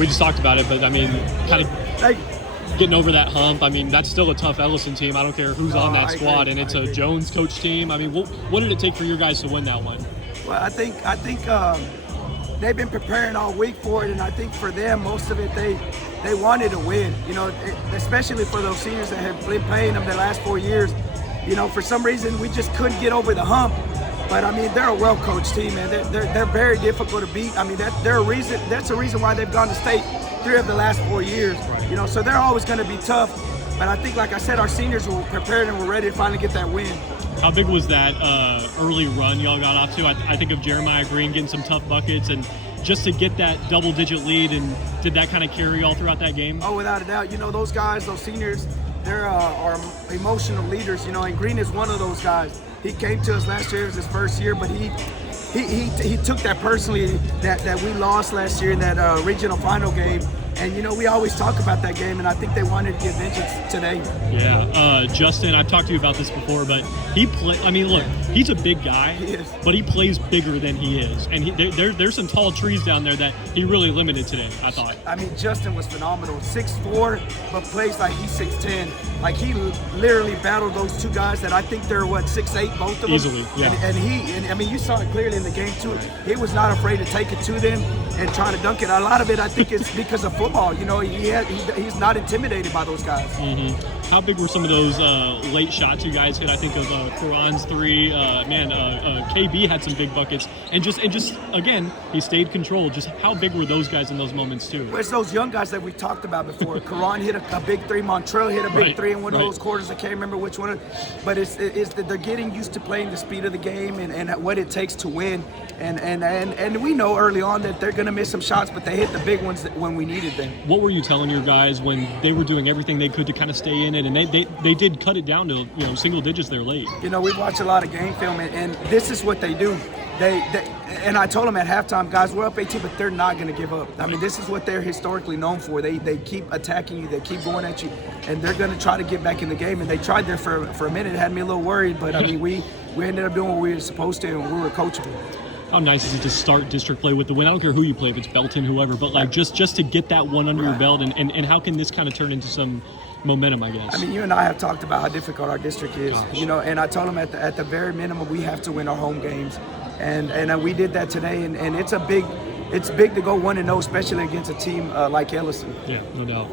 We just talked about it, but I mean, kind of getting over that hump. I mean, that's still a tough Ellison team. I don't care who's on that squad, and it's a Jones coach team. I mean, what did it take for your guys to win that one? Well, I think they've been preparing all week for it, and I think for them, most of it they wanted to win. You know, especially for those seniors that have been playing them the last 4 years. You know, for some reason we just couldn't get over the hump. But I mean, they're a well-coached team, man. They're very difficult to beat. I mean, that's the reason why they've gone to state 3 of the last 4 years. You know, so they're always going to be tough. But I think, like I said, our seniors were prepared and were ready to finally get that win. How big was that early run y'all got off to? I think of Jeremiah Green getting some tough buckets, and just to get that double-digit lead, and did that kind of carry y'all throughout that game? Oh, without a doubt. You know, those guys, those seniors, they're our emotional leaders, you know, and Green is one of those guys. He came to us last year, it was his first year, but he took that personally that we lost last year in that regional final game. And, you know, we always talk about that game, and I think they wanted to get vengeance today. Yeah. Justin, I've talked to you about this before, but I mean, look, he's a big guy, but he plays bigger than he is. And there's some tall trees down there that he really limited today, I thought. I mean, Justin was phenomenal. 6'4", but plays like he's 6'10". Like, he literally battled those 2 guys that I think they're, 6'8", both of them? Easily, yeah. And I mean, you saw it clearly in the game, too. He was not afraid to take it to them and try to dunk it. A lot of it, I think, is because of football. You know, he's not intimidated by those guys. Mm-hmm. How big were some of those late shots you guys hit? I think of Quran's 3. KB had some big buckets, and just again, he stayed controlled. Just how big were those guys in those moments too? Well, it's those young guys that we talked about before. Quran hit a big 3. Montrell hit a big 3 in one of those quarters. I can't remember which one, but it's that they're getting used to playing the speed of the game and what it takes to win. And we know early on that they're going to miss some shots, but they hit the big ones when we needed them. What were you telling your guys when they were doing everything they could to kind of stay in it, and they did cut it down to single digits there late? You know, we watch a lot of game film, and this is what they do. And I told them at halftime, guys, we're up 18, but they're not going to give up. I mean, this is what they're historically known for. They keep attacking you, they keep going at you, and they're going to try to get back in the game. And they tried there for a minute. It had me a little worried, but I mean, we ended up doing what we were supposed to, and we were coachable. How nice is it to start district play with the win? I don't care who you play, if it's Belton, whoever, but like just to get that one under your belt, and how can this kind of turn into some momentum, I guess? I mean, you and I have talked about how difficult our district is, you know, and I told them at the very minimum we have to win our home games, and we did that today, and it's big to go 1-0, especially against a team like Ellison. Yeah, no doubt.